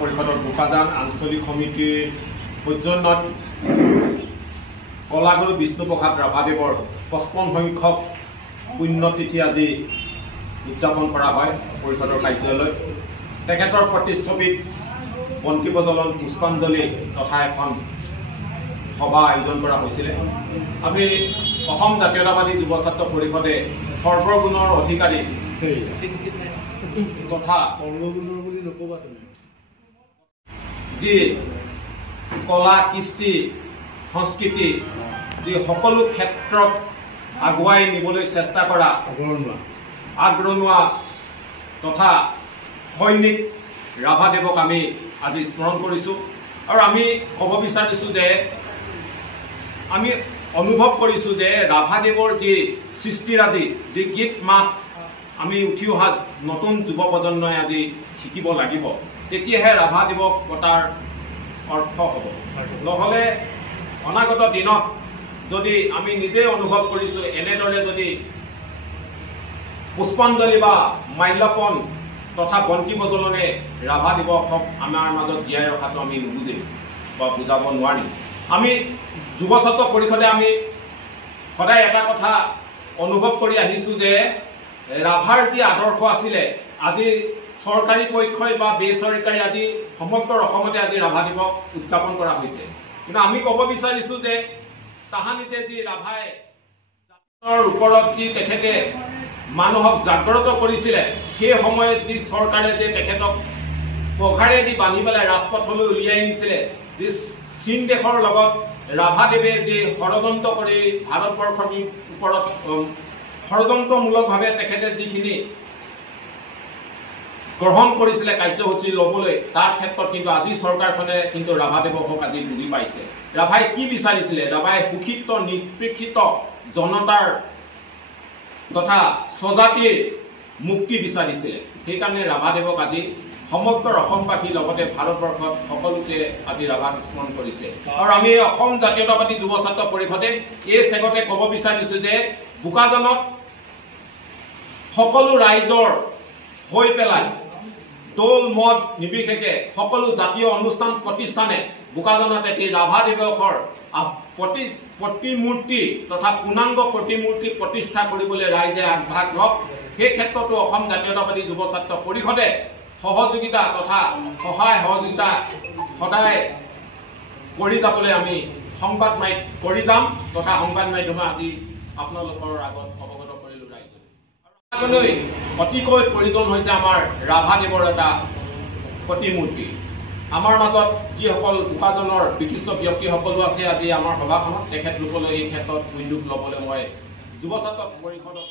পৰিষদৰ বোকাজান আঞ্চলিক সমিতিৰ সৌজন্যত কলাগুৰু বিষ্ণুপ্ৰসাদ ৰাভাদেৱৰ 55 সংখ্যক পুণ্যতিথি আজি উদযাপন কৰা হয় পৰিষদৰ কাৰ্যালয়ত। তেখেতৰ প্ৰতিচ্ছবিত বন্তি প্ৰজ্বলন, পুষ্পাঞ্জলি তথা এখন সভা আয়োজন কৰা হৈছিল। আমি অসম জাতীয়তাবাদী যুৱ ছাত্ৰ পৰিষদে সৰ্বগুণৰ অধিকাৰী তথা সৰ্বগুণৰ বুলি নকবা তুমি, যি কলা, কৃষ্টি, সংস্কৃতি যি সকলো ক্ষেত্ৰত আগুৱাই নিবলৈ চেষ্টা কৰা আগৰণুৱা তথা সৈনিক ৰাভাদেৱক আমি আজি স্মৰণ কৰিছোঁ। আৰু আমি ক'ব বিচাৰিছোঁ যে আমি অনুভৱ কৰিছোঁ যে ৰাভাদেৱৰ যি সৃষ্টিৰাজি, যি গীত মাত আমি উঠি অহা নতুন যুৱ প্ৰজন্মই আজি শিকিব লাগিব, তেতিয়াহে ৰাভাদেৱক পতাৰ অৰ্থ হ'ব। নহ'লে অনাগত দিনত যদি আমি নিজে অনুভৱ কৰিছোঁ এনেদৰে যদি পুষ্পাঞ্জলি বা মাল্যপন তথা বন্তি প্ৰজ্বলনে ৰাভাদেৱক আমাৰ মাজত জীয়াই ৰখাটো আমি নুবুজিম বা বুজাব নোৱাৰিম। আমি যুৱ ছাত্ৰ পৰিষদে আমি সদায় এটা কথা অনুভৱ কৰি আহিছোঁ যে ৰাভাৰ যি আদৰ্শ আছিলে, আজি চৰকাৰী পক্ষই বা বেচৰকাৰী আজি সমগ্ৰ অসমতে আজি ৰাভাদেৱক উদযাপন কৰা হৈছে। কিন্তু আমি ক'ব বিচাৰিছোঁ যে তাহানিতে যি ৰাভাই জাতিৰ ওপৰত যি তেখেতে মানুহক জাগ্ৰত কৰিছিলে, সেই সময়ত যি চৰকাৰে যে তেখেতক পঘাৰেদি বান্ধি পেলাই ৰাজপথলৈ উলিয়াই নিছিলে, যি চীন দেশৰ লগত ৰাভাদেৱে যি ষড়যন্ত্ৰ কৰি ভাৰতবৰ্ষৰ ওপৰত ষড়যন্ত্ৰমূলকভাৱে তেখেতে যিখিনি গ্ৰহণ কৰিছিলে কাৰ্যসূচী ল'বলৈ, তাৰ ক্ষেত্ৰত কিন্তু আজি চৰকাৰখনে কিন্তু ৰাভাদেৱক আজি বুজি পাইছে। ৰাভাই কি বিচাৰিছিলে? ৰাভাই সুশিক্ষিত নিষ্পেষিত জনতাৰ তথা স্বজাতিৰ মুক্তি বিচাৰিছিলে। সেইকাৰণে ৰাভাদেৱক আজি সমগ্ৰ অসমবাসীৰ লগতে ভাৰতবৰ্ষত সকলোকে আজি ৰাভাক স্মৰণ কৰিছে। আৰু আমি অসম জাতীয়তাবাদী যুৱ ছাত্ৰ পৰিষদে এই চেগতে ক'ব বিচাৰিছোঁ যে বোকাজানত সকলো ৰাইজৰ হৈ পেলাই দৌল মদ নিৰ্বিশেষে সকলো জাতীয় অনুষ্ঠান প্ৰতিষ্ঠানে বোকাজানত এটি ৰাভাদেৱৰ প্ৰতিমূৰ্তি তথা পূৰ্ণাংগ প্ৰতিমূৰ্তি প্ৰতিষ্ঠা কৰিবলৈ ৰাইজে আগভাগ লওক। সেই ক্ষেত্ৰতো অসম জাতীয়তাবাদী যুৱ ছাত্ৰ পৰিষদে সহযোগিতা তথা সহায় সহযোগিতা সদায় কৰি যাবলৈ আমি সংবাদ কৰি যাম তথা সংবাদ মাধ্যমে আজি আপোনালোকৰ আগত অৱগত কৰিলোঁ ৰাইজে। আগলৈ অতিকৈ প্ৰয়োজন হৈছে আমাৰ ৰাভাদেৱৰ এটা প্ৰতিমূৰ্তি। আমাৰ মাজত যিসকল বোকাজানৰ বিশিষ্ট ব্যক্তিসকলো আছে আজি আমাৰ সভাখনত, তেখেতলোকলৈ এই ক্ষেত্ৰত উদ্যোগ ল'বলৈ মই যুৱ ছাত্ৰ পৰিষদৰ